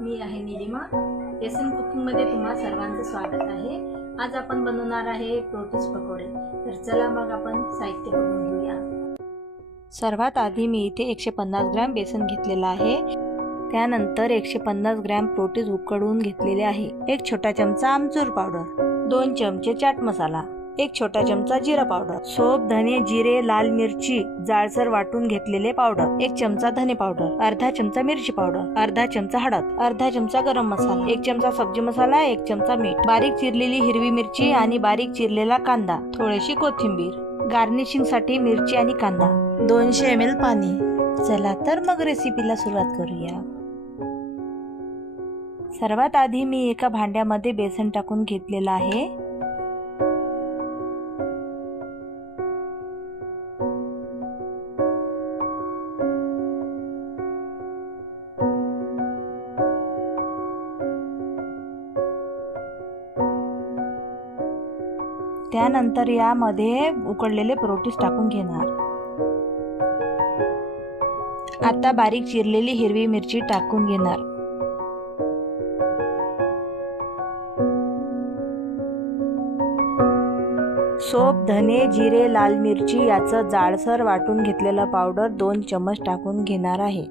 मी आहे निलिमा। एसएन कुकिंगमध्ये तुम्हा सर्वांचं स्वागत आहे। आज आपण बनवणार आहे प्रोटीज पकोडे। तर चला मग आपण साहित्य बघून घेऊया। सर्वात आधी मी इथे 150 ग्रॅम बेसन घेतलेला आहे। त्यानंतर 150 ग्रॅम प्रोटीज उकडून घेतलेले आहे। 1 छोटा चमचा आमचूर पावडर, 2 चमचे चाट मसाला, 1 छोटा चमचा जिरा पावडर, सोप, धने, जिरे, लाल मिरची जाडसर वाटून घेतलेले पावडर, 1 चमचा धने पावडर, अर्धा चमचा मिरची पावडर, अर्धा चमचा हळद, अर्धा चमचा गरम मसाला, 1 चमचा सब्जी मसाला, 1 चमचा मीठ, बारीक चिरलेली हिरवी मिरची आणि बारीक चिरलेला कांदा, थोडीशी कोथिंबीर, गार्निशिंग साठी मिरची आणि कांदा, 200 ml पाणी। चला तर मग रेसिपीला सुरुवात करूया। सर्वात आधी मी एका भांड्यामध्ये बेसन टाकून घेतलेला आहे। त्यानंतर यामध्ये उकडलेले प्रोटीज टाकून घेणार। आता बारीक चिरलेली हिरवी मिरची टाकून घेणार। सोप, धने, जिरे, लाल मिरची याचं जाडसर वाटून घेतलेलं पावडर 2 चमच टाकून घेणार आहे।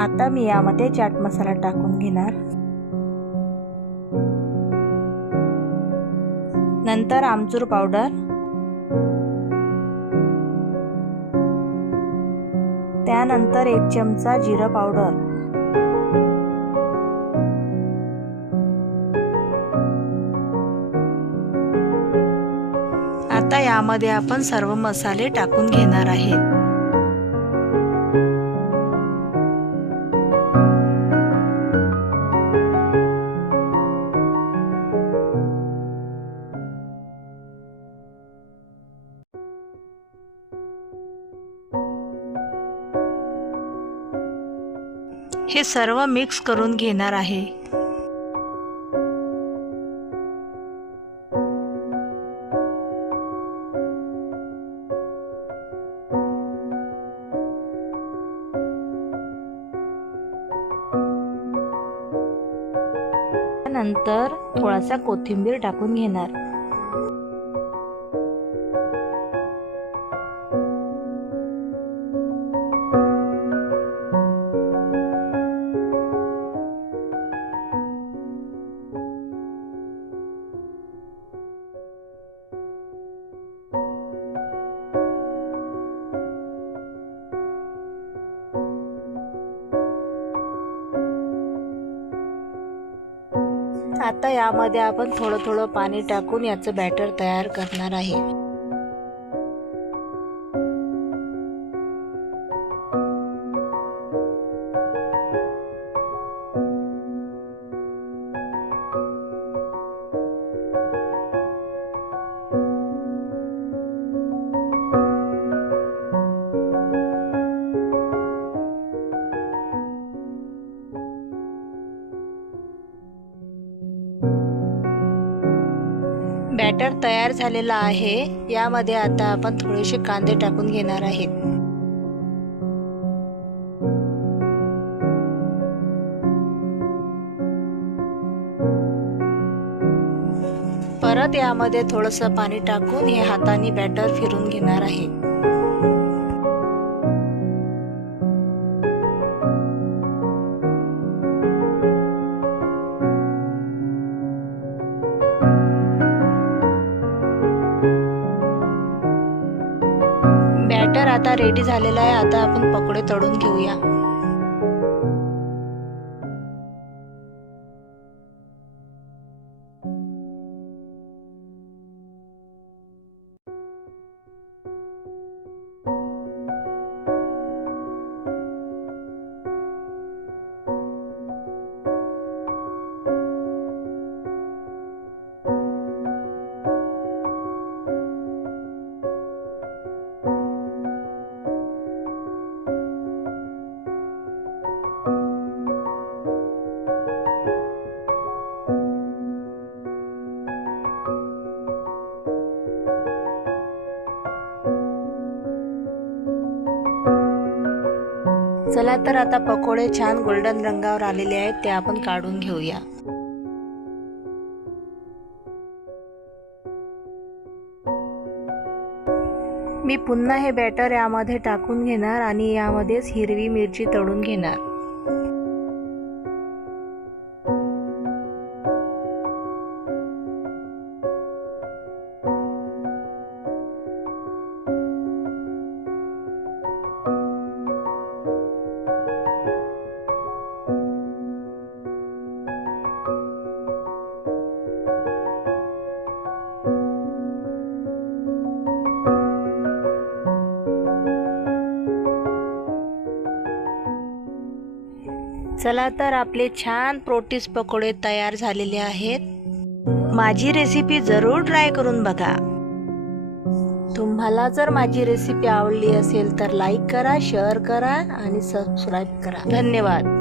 आता मी यामध्ये चाट मसाला टाकून घेणार। नंतर आमचूर पावडर, त्यानंतर 1 चमचा जिरा पावडर, आता यामध्ये आपण सर्व मसाले टाकून घेणार आहेत। हे सर्व मिक्स करून घेणार आहे। नंतर थोडासा कोथिंबीर टाकून घेणार। आता यामध्ये आपण थोडं पाणी टाकून याचं बॅटर तयार करणार आहे। बॅटर तयार झालेला आहे। यामध्ये आता आपण थोडेसे कांदे टाकून घेणार आहेत। परत यामध्ये थोडंसं पाणी टाकून हे हाताने बॅटर फिरून घेणार आहे। बॅटर आता रेडी झालेला आहे। आता आपण पकोडे तळून घेऊया। चला तर आता पकोडे छान गोल्डन रंगावर आलेले आहेत, ते आपण काढून घेऊया. मी पुन्हा हे बॅटर यामध्ये टाकून घेणार आणि यामध्येच हिरवी मिरची तळून घेणार. चला तर आपले छान प्रोटीज पकोडे तयार झालेले आहेत. माझी रेसिपी जरूर ट्राय करून बघा. तुम्हाला जर माझी रेसिपी आवडली असेल तर लाईक करा, शेअर करा आणि सबस्क्राईब करा. धन्यवाद.